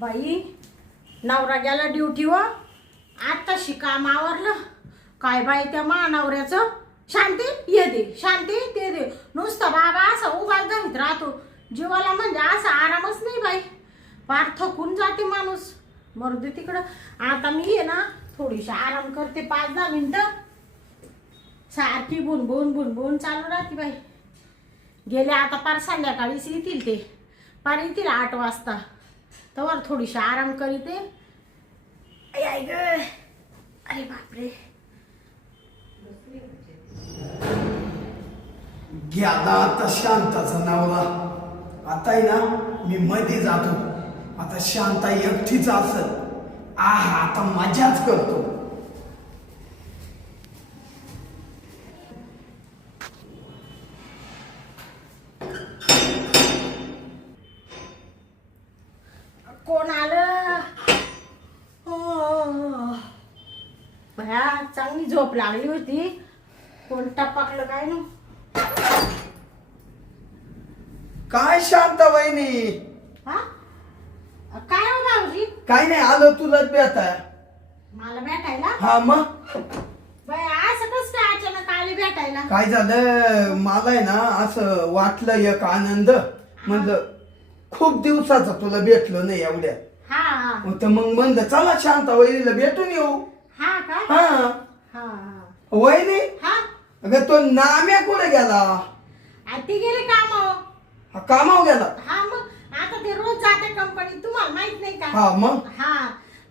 बाई नवरा गेला ड्युटीवर. आत्ताशी काम आवरलं. काय बाई त्या नवऱ्याचं शांती ये दे शांती ते दे नुसतं बाबा असा उभाच धरीत राहतो. जीवाला म्हणजे असा आरामच नाही बाई. फार थकून जाते माणूस. मरू दे तिकडं. आता मी आहे ना थोडीशी आराम करते 5-10 मिनिटं. सारखी बुनबुन बुनबुन चालू राहते बाई. गेले आता पार संध्याकाळीच येतील ते. पार येतील 8 वाजता. तर थोडीशी आराम करीते. आई ग अरे बापरे. गेला आता शांताचा नवरा. आता आहे ना मी मध्ये जातो. आता शांता एकटीच असत. आता मजाच करतो. कोण आलं. भया चांगली झोप लागली होती. कोण टपकलं काय ना. काय शांता वहिनी. हा काय हो भाऊजी. काय नाही आलो तुलाच भेटा. मला भेटायला. हा मग बाय असं कसं काय अचानक आले भेटायला. काय झालं मला आहे ना असं वाटलं एक आनंद. म्हणलं खूप दिवसाचा तुला भेटलो नाही एवढ्या. हा हा तर मग म्हणलं चला शांता वहिनीला भेटून येऊ. हा का. हा हा वहिनी हा अगं तो नाम्या कुठे गेला. ती गेली कामावर. हा कामावर गेला. हा मग आता ते रोज जाते कंपनीत. तुम्हाला माहित नाही का. हा मग हा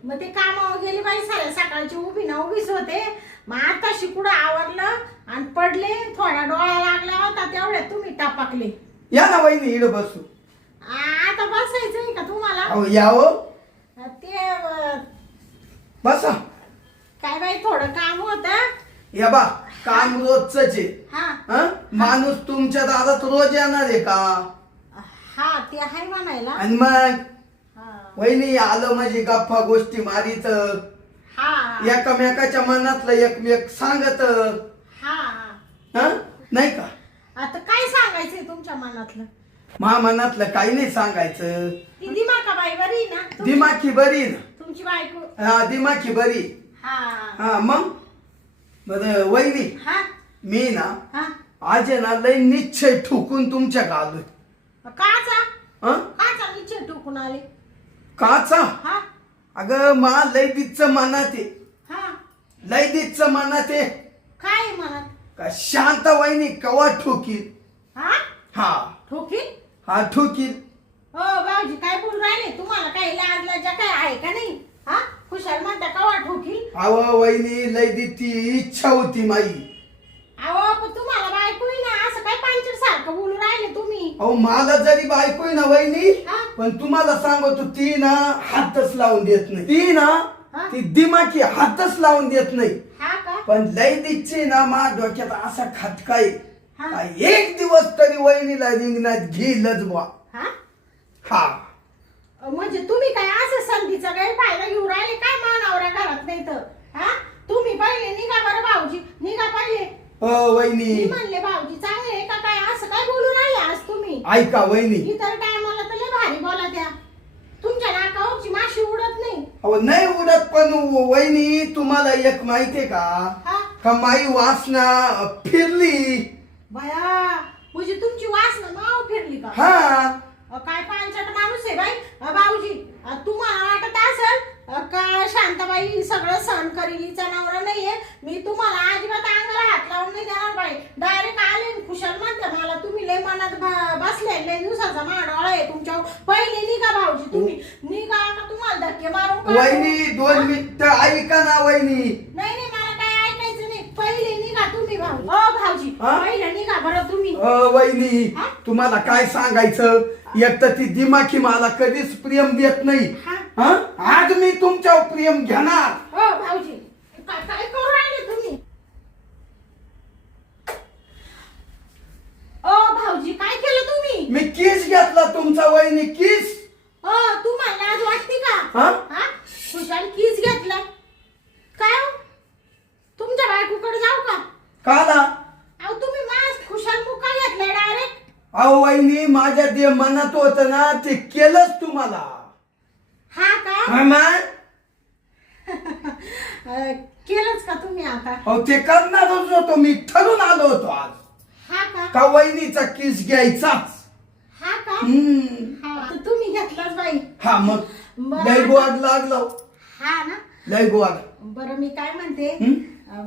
मग ते कामावर गेली बाई. साऱ्या सकाळची उभीच होते. मग आता शिकुडं आवरलं आणि पडले. थोडा डोळा लागला होता तेवढ्यात तुम्ही टपकले. या ना वहिनी इकडे बसू. आता बसायचंय का तुम्हाला. अहो यावं ते बसा. काय बाई थोडं काम होतं. या बा काम रोजच आहे. हा हं? माणूस तुमच्या दारात रोज येणार आहे का. हा ते आहे म्हणायला. आणि मग हा वहिनी आलं म्हणजे गप्पा गोष्टी मारीत. हा एकमेकाच्या मनातलं एकमेक सांगत. हा हं? नाही का. आता काय सांगायचंय तुमच्या मनातलं. मा मनातलं काही नाही सांगायचं. ती दिमाका बाई बरी आहे ना दिमाखी बरी ना. तुमची बायको. हा दिमाखी बरी. हा हा मग बर वहिनी हा मी ना हा आज आहे ना लय निश्चय ठोकून तुमच्या आलोय. काचा हं? काचा निश्चय टोकून आले. काचा हा अगं मा लय दिच्च मनात आहे. हा लय दिच्च मनात आहे. काय आहे मनात. का शांत वहिनी कवा ठोकील. हा हा ठोकील. हा ठोकील. हो भाऊजी काय बोलून राहिले. तुम्हाला काही लाज लाजा काय आहे का नाही. हा खुशाल म्हणता कवा ठोकील. अहो वहिनी लय दिती इच्छा होती माई. अहो पण तुम्हाला बायको आहे ना. असं काय पांचट सारखं बोलून राहिले तुम्ही. अहो मला जरी बायको आहे ना वहिनी हा? पण तुम्हाला सांगतो ती ना हातच लावून देत नाही. ती ना हा? ती दिमाकी हातच लावून देत नाही. हा का. पण लय दिच्छे ना मा डोक्यात असा खटकाय. हा? का एक दिवस तरी वहिनीला रिंगणात घेईलच बुवा. हा हा म्हणजे तुम्ही काय असं संधीचा गैरफायदा घेऊन राहिले काय. मानावऱ्या घरात नाही तर. हा तुम्ही पहिले निघा बरं भाऊजी. निघा पहिले. वहिनी मी म्हणले भाऊजी चांगले आहे का काय. असं काय बोलून राहिले आज तुम्ही. ऐका वहिनी. इतर टायमाला तर लय भारी बोला त्या. तुमच्या नाकावरची माशी उडत नाही. अहो नाही उडत पण वहिनी तुम्हाला एक माहितीये का. हा का माई वासना फिरली. बया म्हणजे तुमची वासना माव फिरली का. हा काय पांचट माणूस आहे बाई. भाऊजी तुम्हाला वाटत असेल का शांताबाई सगळं सहन करील. हिचा नवरा नाहीये. मी तुम्हाला अजिबात अंगाला हात लावून नाही देणार बाई. डायरेक्ट आले आणि खुशाल म्हणता मला तुम्ही लय मनात बसले. लय दिवसाचा माडोळा आहे तुमच्या. पहिले निघा भाऊजी तुम्ही. निघा का तुम्हाला धक्के मारून काढू. वहिनी 2 मिनिटं ऐका ना वहिनी. नाही नाही मला काय ऐकायचं नाही. पहिले निघा तुम्ही भाऊजी. ओ भाऊजी हा? पहिले निघा बरं तुम्ही. वहिनी हा? तुम्हाला काय सांगायचं. एक तर ती दिमाखी मला कधीच प्रेम देत नाही. हा? हं? आज मी तुमच्यावर प्रेम घेणार. ओ भाऊजी काय करू राहिले तुम्ही. ओ भाऊजी काय केलं तुम्ही. मी किस घेतला तुमचा वहिनी किस. ओ तुम्हाला लाज वाटते का. हा? हा खुशाल किस घेतला काय हो? तुमच्या बायकोकडे जाऊ का. काला अहो तुम्ही माझ खुशाल मुका घेतलाय डायरेक्ट. अहो वहिनी माझ्या जे मनात होत ना ते केलंच तुम्हाला. हा हा मग केलंच का तुम्ही आता? अहो ते करणारच होतो मी, ठरून आलो होतो आज हा का? का वहिनीचा किस घ्यायचाच. हा का? हम्म. हा तर तुम्ही घेतलाच बाई. हा मग बरं लय आता- गोड लागलो, हा ना. लय गोड. बरं मी काय म्हणते,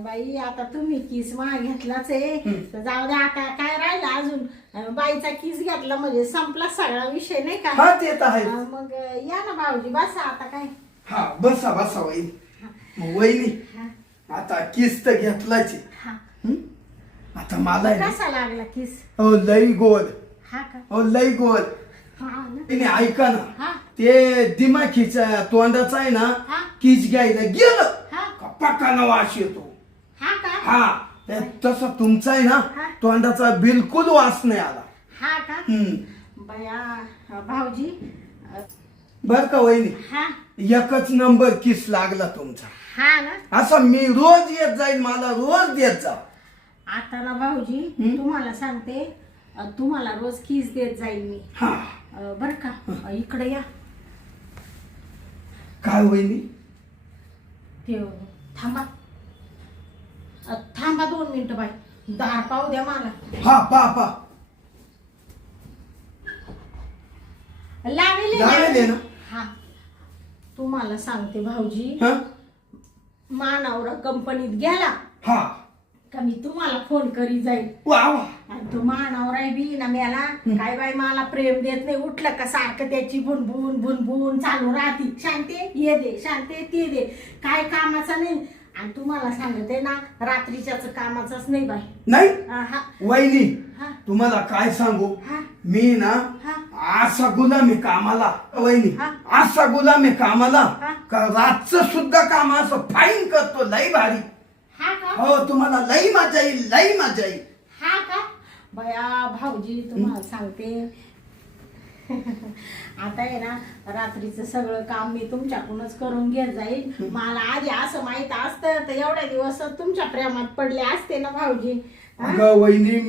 बाई आता तुम्ही किस मा घेतलाच आहे तर जाऊ द्या, आता काय राहिलं अजून. बाईचा किस घेतला म्हणजे संपला सगळा विषय नाही का? हा ते तर आहे. मग या ना भाऊजी, बसा आता काय. हा बसा बसा वहिनी. मग वहिनी हा, आता किस तर घेतलाच आहे. हा. आता मला आहे ना, कसा लागला किस? अहो लय गोड, हा का? अहो लय गोड. हा ना. तिने ऐका ना, हा, ते दिमाखीच्या तोंडाचा आहे ना, हा. किस घ्यायला गेलं हा. का पक्काना वास येतो. हा का? हा तसा तुमचा आहे ना, हा. तोंडाचा बिलकुल वास नाही आला. हा का? बया भाऊजी, बर का वहिनी, हा. एकच नंबर किस लागला तुमचा. हा ना. असं मी रोज येत जाईल, मला रोज देत जा. आता ना भाऊजी, तुम्हाला सांगते, तुम्हाला रोज किस देत जाईल मी. हा बर का? इकडे या. काय वहिनी? ते थांबा. थांबा 2 मिनिटं बाई, दार पाहू द्या मला. हा पा लावेले ना. हा. तुम्हाला सांगते भाऊजी, हा मानावरा कंपनीत गेला हा का मी तुम्हाला फोन करी जाईल. वा वा. आणि तो मानावरा बी ना मेला काय बाई मला प्रेम देत नाही, उठलं का सारखं त्याची भुनभुन भुनभुन चालू राहते. शांते ये दे, शांते ते दे, काय कामाचं नाही. आणि तुम्हाला सांगते ना, रात्रीच्याच कामाचंच नाही बाई. नाही हा. वहिनी, हा. तुम्हाला काय सांगू, हा. मी ना हा. असा गुलामी कामाला वहिनी, हा. असा गुलामी कामाला हा. का रातचं सुद्धा काम असं फाईन करतो, लई भारी. हा का? हो तुम्हाला लई मजा येईल, लई मजा येईल. हा का? बया भाऊजी तुम्हाला सांगते, आता आहे ना, रात्रीचं सगळं काम मी तुमच्याकडूनच करून घेत जाईल. मला आधी असं माहित असतं तर एवढ्या दिवस तुमच्या प्रेमात पडले असते ना भाऊजी. हा? अगं वहिनी,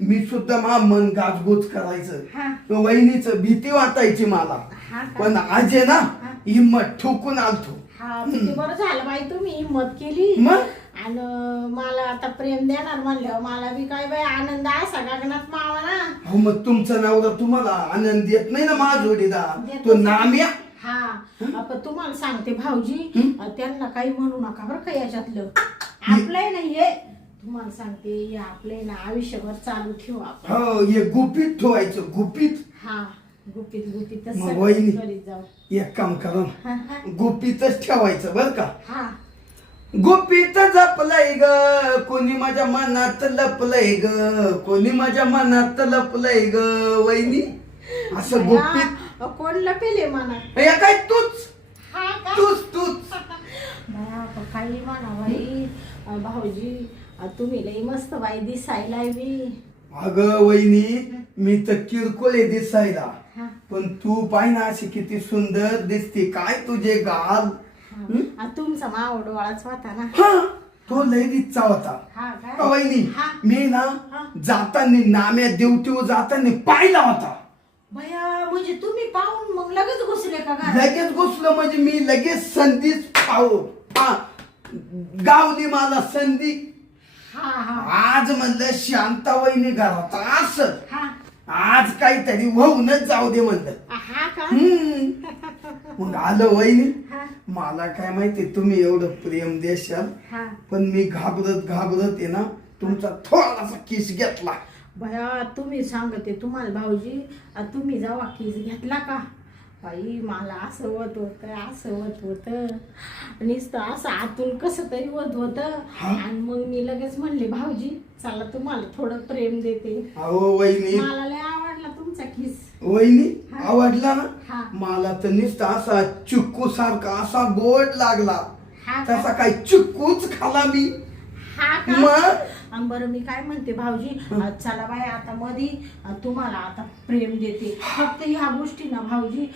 मी सुद्धा मन गाजगोज करायचं. हा. वहिनीचं भीती वाटायची मला, हा का? पण आज आहे ना, हा. हिम्मत ठोकून आलतो. हा, किती बरं झालं बाई तुम्ही हिंमत केली. मग आणि मला आता प्रेम देणार म्हणल्यावर मला बी काय बाई आनंद असा गगनात मावा ना. हो मग तुमचा नवरा तुम्हाला आनंद देत नाही ना, माझ जोडीदार देतो. तो नाम्या. हा. आपण तुम्हाला सांगते भाऊजी, त्यांना काही म्हणू नका बरं का याच्यातलं. आपलंय ना हे, तुम्हाला सांगते हे आपलंय ना, आयुष्यभर चालू ठेवू आपण. हो हे गुपित ठेवायचं, गुपित. हा, गुपित गुपितच मग सगळं वहिनी. करीत जाऊ. एक काम करा, हा, हा. गुपितच ठेवायचं बर का. हा. गुपित जपलंय ग, कोणी माझ्या मनात लपलंय ग, कोणी माझ्या मनात लपलंय ग वहिनी. असं गुपित. बया, कोण लपेले म्हणा. हे काय तूच हा का? तूच बया, काही म्हणा बाई. भाऊजी तुम्ही लई मस्त बाई दिसायला बी. अगं वहिनी, मी तर किरकोळ आहे दिसायला, हा. पण तू पाय ना अशी किती सुंदर दिसते. काय तुझे गाल. हा. तुमचा माव डोळाच होता ना. हा तो लय दिसचा होता. हा का का? वहिनी, हा. मी ना हा. जाताना नाम्या देवटीवर जाताना पाहिला होता. भया, म्हणजे तुम्ही पाहून मग लगेच घुसले का घरात? लगेच घुसलो म्हणजे मी लगेच संधीच हा गावली मला संधी. हा हा आज म्हणलं शांता वहिनी घरात असं, हा. आज काहीतरी होऊनच जाऊ दे म्हणलं. हा का? मग आलं वहिनी. हा. मला काय माहिती तुम्ही एवढं प्रेम देशाल, हा. पण मी घाबरत आहे ना, तुमचा थोडासा किस घेतला. भया, तुम्ही सांगते तुम्हाला भाऊजी, तुम्ही जेव्हा केस घेतला का बाई, मला असं होत होतं, असं होत होतं, नुसतं असं आतून कसं तरी होत होतं. हा. आणि मग मी लगेच म्हणले भाऊजी चला तुम्हाला थोडं प्रेम देते. अहो वहिनी, मला लय आवडला तुमचा किस. वहिनी हा. आवडला ना. हा. मला तर नुसता असा चिक्कू सारखा असा गोड लागला. हा का? तसा काय चिक्कूच खाला मी. हा का? मग बरं मी काय म्हणते भाऊजी, चला बाई आता मधी तुम्हाला आता प्रेम देते. फक्त ह्या गोष्टी ना भाऊजी,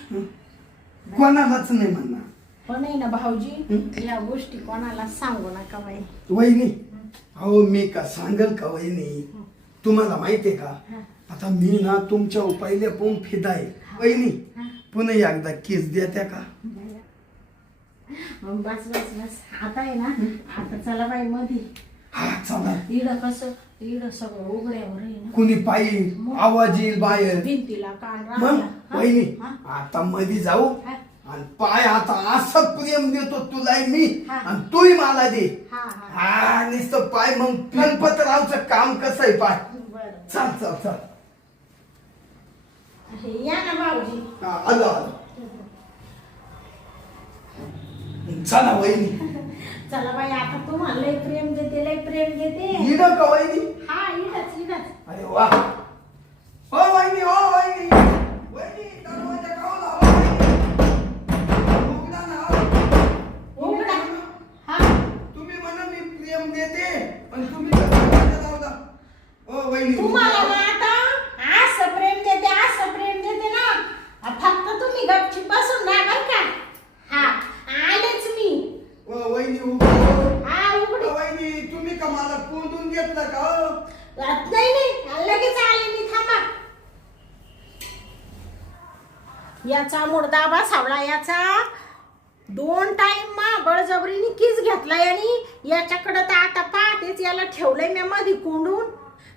कोणालाच नाही म्हणणार. पण आहे ना भाऊजी, या गोष्टी कोणाला सांगू नका बाई. वहिनी, अहो मी का सांगल का वहिनी, तुम्हाला माहितीये का, आता मी ना तुमच्या पहिले पण फिदा आहे. वहिनी पुन्हा एकदा किस देत्या का? बस बस बस आता आहे ना आता चला बाई मध्ये हा चला इड सगळं उघड्यावर आहे ना कुणी पाहिजे आवाज येईल बाहेर भिंतीला कान मग राहिला. हा? वहिनी हा? आता मध्ये जाऊ हा? आणि पाय आता असं प्रेम देतो तुला मी हा. आणि तूही मला दे हा हा हा नुसतं पाय मग गणपतरावचं काम कसं आहे पाय बरं चल चल चल हे या ना भाऊजी हा, आलो आलो चला वहिनी चला बाई आता तुम्हाला लय प्रेम देते इड का वहिनी हा इडच अरे वा हो वहिनी वहिनी दरवाजा काढून लावा, वहिनी. उघडा ना, हो. उघडा हा तुम्ही म्हणा मी प्रेम देते पण तुम्ही दरवाजा लावला. हो वहिनी तुम्हाला ना आता असं प्रेम देते ना फक्त तुम्ही गपचूप बसून राहा बरं का हा आलेच मी वहिनी उघडा. हा उघडी वहिनी तुम्ही का मला कोंडून घेतलं का हो? नाही लगेच आले मी थांबा याचा मुर्दा बसावला याचा 2 टाइम बळजबरीने किस घेतलाय आणि याच्याकडे तर आता पाहतेच याला ठेवलंय मी मध्ये कोंडून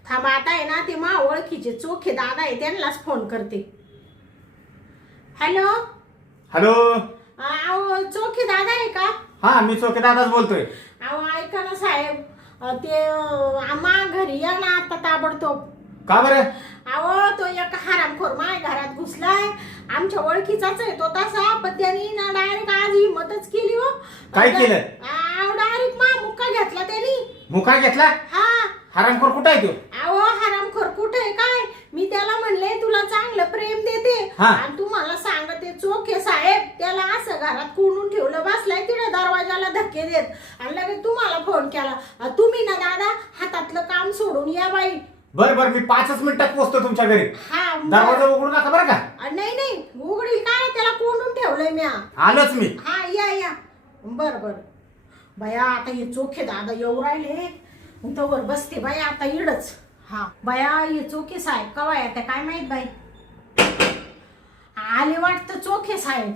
थांबा आता आहे ना ते ओळखीचे चोखे दादा आहे त्यांनाच फोन करते हॅलो हॅलो अहो चोखे दादा आहे का हा मी चौकीदारच बोलतोय अहो ऐका ना साहेब ते आम्हा घरी या ना आता ताबडतोब का बरं अहो तो एक हरामखोर माय घरात घुसलाय आमच्या ओळखीचाच आहे तो तसा पण त्यांनी ना डायरेक्ट आज हिंमतच केली हो काय केलं? अहो डायरेक्ट मुक्का घेतला त्यांनी मुका घेतला हा हरामखोर कुठं आहे तो अहो हरामखोर कुठे आहे काय मी त्याला म्हणले तुला चांगलं प्रेम देते हा. आणि तुम्हाला सांगते चोखे साहेब त्याला असं घरात कोंडून ठेवलं बसलाय तिने दरवाजाला धक्के देत आणि लगेच तुम्हाला फोन केला तुम्ही ना दादा हातातलं काम सोडून या बाई बर मी 5 मिनिटात पोहोचतो तुमच्या घरी हा दरवाजा उघडू नका बरं का नाही उघडील काय त्याला कोंडून ठेवलंय मी आलोच मी हा या बर बया आता हे चोखे दादा येऊ राहिले तवर बसते बाई आता इडच हा बया हे चोखे साहेब कवा येते काय माहित बाई आले वाटतं चोखे साहेब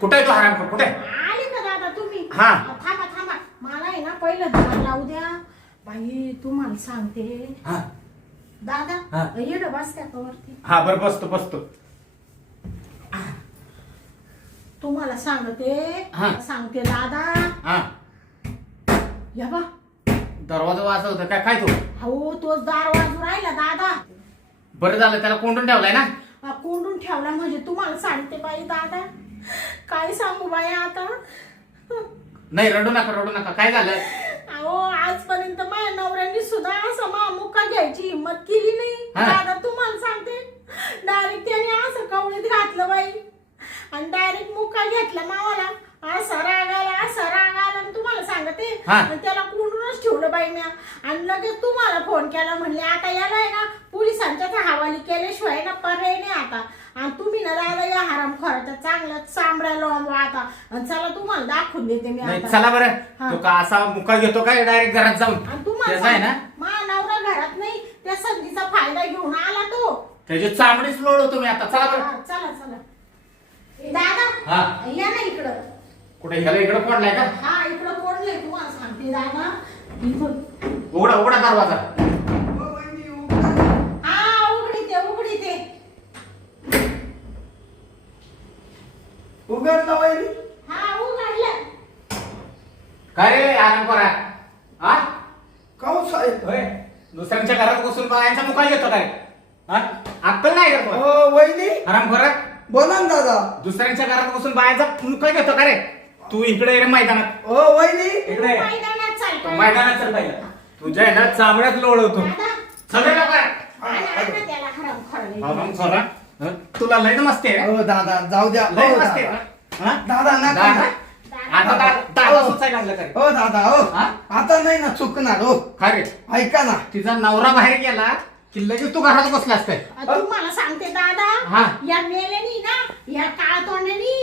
कुठे आहे तो हरामखोर कुठे आहे? आले का दादा तुम्ही हा. थांबा मला आहे ना पहिलं दार लावू द्या बाई तुम्हाला सांगते हा दादा हा. इड बसत्या का वरती हा बरं बसतो तुम्हाला सांगते हा. सांगते दादा हा या बा दरवाजा वाजवत काय काय तो हो तोच दार वाजू राहिला दादा बरं झालं त्याला कोंडून ठेवलाय ना कोंडून ठेवला म्हणजे तुम्हाला सांगते बाई दादा काय सांगू बाई आता नाही रडू नका काय झालं अहो आजपर्यंत माझ्या नवऱ्याने सुद्धा असं मुक्का घ्यायची हिंमत केली नाही हा. दादा तुम्हाला सांगते डायरेक्ट त्याने असं कवळीत घातलं बाई आणि डायरेक्ट मुक्का घेतला मावाला असं राग आला आणि तुम्हाला सांगते हा. आणि त्याला कोंडूनच ठेवलं बाई म्या आणि लगेच तुम्हाला फोन केला म्हणले आता याला आहे ना पोलिसांच्याच हवाली केल्याशिवाय ना पर्याय नाही आता आणि तुम्ही ना दादा या हरामखोराच्या चांगलं चांबड्या लोंबवा आता आणि चला तुम्हाला दाखवून देते मी नाही आता चला बरं हा. तो का असा मुका घेतो काय डायरेक्ट घरात जाऊन आणि त्याचा आहे ना माझा नवरा घरात नाही त्या संधीचा फायदा घेऊन आला तो त्याची चामडीच लोळवतो मी आता चला बरं हा, चला ए, दादा हा. या ना इकडं कुठे ह्याला इकडं पडलाय का हा इकडं कोणलंय तुम्हाला सांगते दादा इथून उघडा दरवाजा हो, वहिनी उघडा. हा उघडी ते उघडला वहिनी हा उघडलं काय रे आराम करा हा काहो साहेब होय दुसऱ्यांच्या घरात बसून बायांचा मुका घेतो काय हा अक्कल नाही का तुला? हो वहिनी आराम करा बोला ना दादा दुसऱ्यांच्या घरात बसून बायांचा मुका घेतो का रे तू इकडे ये रे मैदानात हो वहिनी इकडे ये. मैदानात चालतोय मैदानात चल पाहिजे तुझ्या आहे ना चामड्यात लोळवतो दादा सगळे लोक आला त्याला हराम खरा तुला लय मस्ती आहे हो दादा जाऊ द्या लय हो मस्ती दादा. आहे हा? दादा नका दादा? आता दादा सुचायला लागलं काय हो दादा हो हा? आता नाही ना चुकणार हो खरे ऐका ना तिचा नवरा बाहेर गेला की लगेच तू घरात बसलास काय तुम्हाला सांगते हा. दादा या मेल्यानी ना या काळ तोंडानी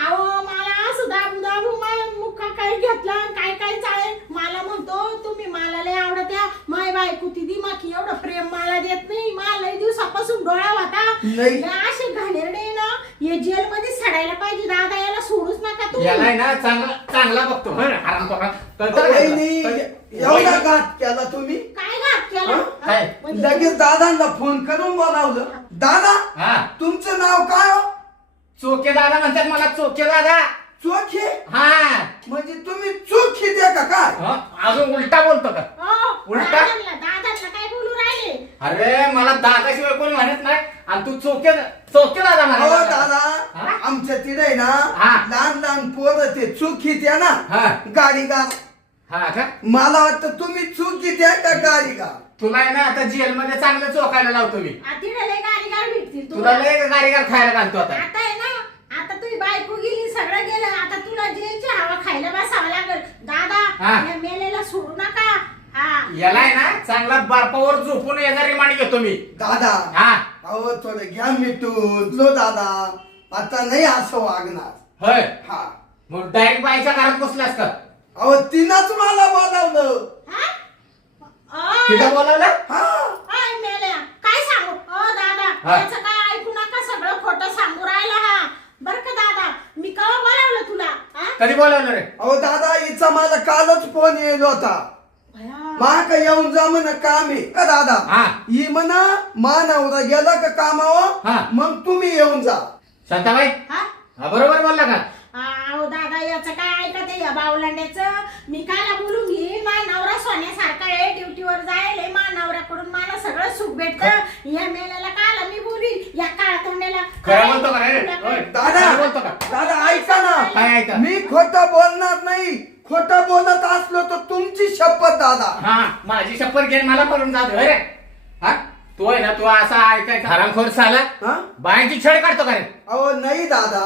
अहो मला असं दाबू माझ्या मुक्का काय घेतला काय चालेल मला म्हणतो तुम्ही मला लय आवडत्या माय बायको ती दिमाकी एवढं प्रेम मला देत नाही मला लय दिवसापासून डोळा होता नाही. असे घाणेरडे याला आहे ना चांगला चांगला बघतो बरं आराम करा कळतं का वहिनी तुला? एवढा घात केला तुम्ही काय घात केला हं? काय? म्हणजे लगेच दादांना फोन करून बोलावलं दादा हा तुमचं नाव काय हो चोखे दादा म्हणतात मला चोखे दादा चोखे हा म्हणजे तुम्ही चूक घेते का काय हं? अजून उलटा बोलतो का उलटा? दादांना काय बोलू राहिले अरे मला दादाशिवाय कोणी म्हणत नाही आणि तू चोखे चोखे दादा हो म्हणा दादा हा? आमच्या तिथे आहे ना हा. लहान लहान पोरं ते चूक घेते ना हा गाडीगार हा का मला वाटतं तुम्ही चूक घेते का गाडीगार तुला आहे ना आता जेलमध्ये चांगलं चोखायला लावतो मी तिथे लय गाडीगार भेटतील तुला लय गाडीगार खायला घालतो आता आता आहे ना आता तुझी बायको गेली सगळं गेलं आता तुला जेलची हवा खायला बसावं लागल दादा हा. या मेलेला सोडू नका हा याला आहे ना चांगला बर्फावर झोपून याचा रिमांड घेतो मी दादा हा अहो थोडं घ्या मिटून लो दादा आता नाही असं वागणार होय हा मग डायरेक्ट बाईच्या घरात बसलास का अहो तिनंच मला बोलावलं हा? तिला अय, बोलावलं हा अय मेल्या काय सांगू दादा हा. याचं काय ऐकू नका सगळं खोटं सांगू राहिला हा बर का दादा मी केव्हा बोलावलं तुला हा? कधी बोलावलं रे अहो दादा हिचा मला कालच फोन येईल होता भया. मा का येऊन जा म्हण काम आहे का दादा हा. ही म्हणा मानवरा गेला का कामावर हा. मग तुम्ही येऊन जा शांताबाई हा? हा बरोबर बोलला का अहो दादा याचं काय ऐकत आहे या बावलांड्याचं मी कायला बोलू घे मा नवरा सोन्यासारखा आहे ड्युटीवर जायला मा नवऱ्याकडून मला सगळं सुख भेटतं या मेल्याला काला मी बोलीन या काळा तोंड्याला खरं बोलतो का रे तुला होय. काय- दादा खरं बोलतो का दादा ऐका काय ना ऐका? मी खोटं बोलणार नाही खोटं बोलत असलो तर तुमची शपथ दादा हा माझी शपथ घेऊन मला पडून जातो रे हा तू आहे ना तू असा ऐकाय हरामखोर साला हा बायांची छळ काढतो का रे अहो नाही दादा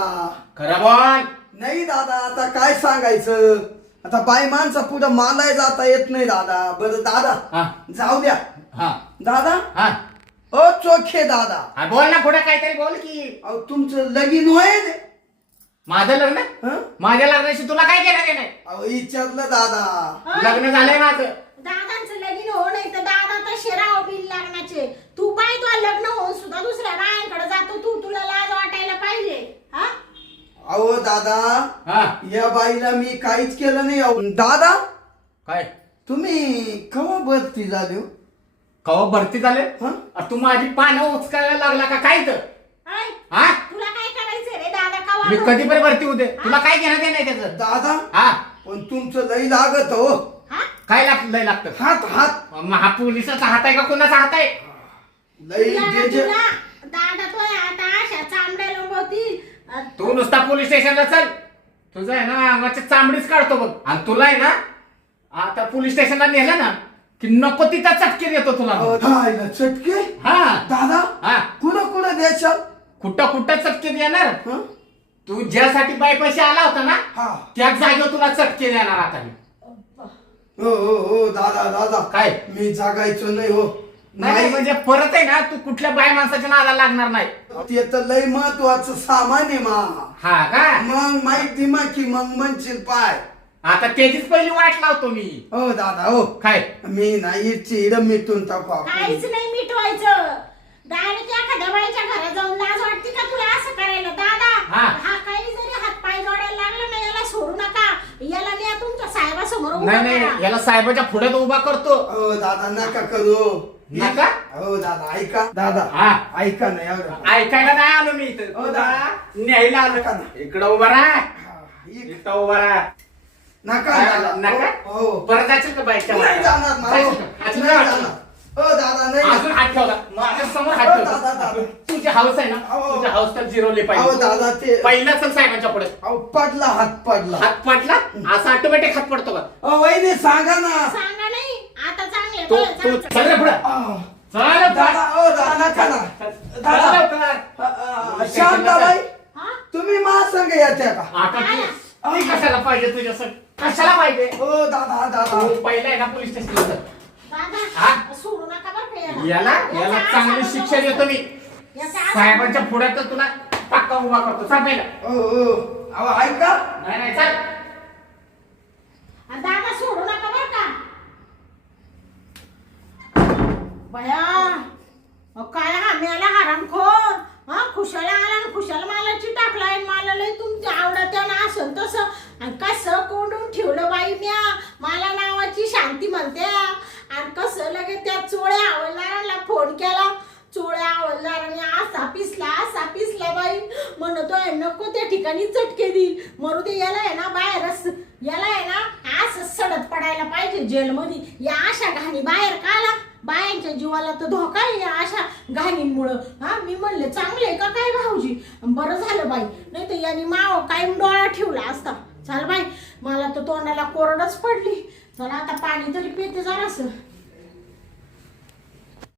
खरं बोल नाही दादा आता काय सांगायचं आता बाई माणसा पुढे मालाय जाता येत नाही दादा बरं दादा हा जाऊ द्या हा दादा हा ओ चोखे दादा हा, बोल ना पुढे काहीतरी बोल की अहो तुमचं लगीन होईल माझं लग्न हं? माझ्या लग्नाशी तुला काय केलं नाही अहो विचारलं दादा अय, लग्न झालंय माझं दादांचं लगीन हो नाही तर दादा तर शिराव बिल लागण्याचे तू पाय तू लग्न होऊन सुद्धा दुसऱ्या बायांकडे जातो तुला लाज वाटायला पाहिजे हा अहो दादा हा या बाईला मी काहीच केलं नाही अहो. दादा काय तुम्ही कवा भरती झाले हो? कवा भरती झाले हं? अरे तू माझी पानं उचकायला लागला का काय तर अय, हा तुला काय करायचंय रे दादा कवा मी भरती? कधी पण भरती होते तुला काय घेणं ते नाही त्याचं दादा हा पण तुमचं लई लागत हो हा? काय लय लागतं हात हात मग हा पोलिसाचा हात आहे का कोणाचा हात आहे लई तुला ना डेंजर तुला दादा तो आता अशा चांबड्या लोंबवतील तू नुसता पोलीस स्टेशनला चल तुझं आहे ना अंगाची चांबडीच काढतो बघ आणि तुला आहे ना आता पोलीस स्टेशनला नेलं ना की नको तिथं चटके देतो तुला अहो, दायला चटके हा दादा हा कुठं कुठं द्यायचं कुठं कुठं चटके देणार हं? तू ज्यासाठी बायपाशी आला होता ना हा त्याच जागेवर तुला चटके देणार आता मी हो हो हो दादा दादा काय मी जागायचो नाही हो नाही म्हणजे परत आहे ना तू कुठल्या बाय माणसाच्या नादाला लागणार नाही ते तर लय महत्वाचं सामान आहे मा हा का मग माहिती मा की मग म्हणशील पाय आता त्याचीच पहिली वाट लावतो मी हो दादा हो काय मी नाही चिड मिटून टाकू काहीच नाही मिटवायचं डायरेक्ट एखाद्या बाईच्या घरात जाऊन लाज वाटते का तुला असं करायला दादा हा. हा काही जरी हात पाय जोडायला लागला ना याला सोडू नका याला न्या तुमच्या साहेबासमोर उभं नाही करा. नाही याला साहेबाच्या पुढे उभा करतो हो दादा नका करू नका? हो दादा ऐका दादा हा. ऐका ना एवढं ऐकायला नाही आलो मी इथं हो, तुला दा- न्यायला आलो नका ना. इकडं उभा राहा हा, इथं उभा राहा नका दादा नका हो हो. परत जाशील का बाईकच्या नाही जाणार ना, हो. अजून नाही हात जाणार. हो दादा नाही अजून हात ठेवला माझ्या समोर हात हो, ठेवला दादा, दादा. तुझी हाऊस आहे ना हो. तुझ्या हाऊस तर जिरोली अहो पाहिजे दादा ते पहिला चल साहेबांच्या पुढे अहो पडला हात पडला हात पडला असा ऑटोमॅटिक हात पडतो का अहो वहिनी सांगा ना सांगा नाही आता चांगले तू बरं, तू चांगलं. चल रे पुढे आह. चल दादा ओ दादा नका ना दादा शांताबाई हा? तुम्ही महासंघ येत्या का आता तू ती कशाला पाहिजे तुझ्या कशाला पाहिजे हो दादा दादा तू पहिला आहे ना पोलीस स्टेशनला चल. हा? दादा सोडू नका बरं का याला याला याचा चांगली असा शिक्षा देतो मी याचा असा- साहेबांच्या पुढे तर तुला पक्का उभा करतो सांग पहिला हो हो अहो ऐका नाही नाही चल आणि दादा सोडू नका बरं का बया काय हा मेला हरामखोर हा खुशाला आला आणि खुशाला मला चिटाकलाय मला लय तुमच्या आवडत्या ना असं तसं म्हणते. आणि कसं लगे त्या चोळ्या हवालदाराला फोन केला. चोळ्या हवालदाराने असा पिसला बाई. म्हणतोय नको त्या ठिकाणी चटके देईल. मरू दे, याला आहे ना बाहेरच, याला आहे ना असं सडत पडायला पाहिजे जेलमध्ये. या अशा घाणी बाहेर काला. बायांच्या जीवाला तर धोका आहे या अशा घाणींमुळं. हा, मी म्हणले चांगले का काय भाऊजी, बरं झालं बाई, नाही तर यांनी माव कायम डोळा ठेवला असता. चल बाई, मला तर तोंडाला कोरडच पडली. चला आता पाणी तरी पिते जरासं.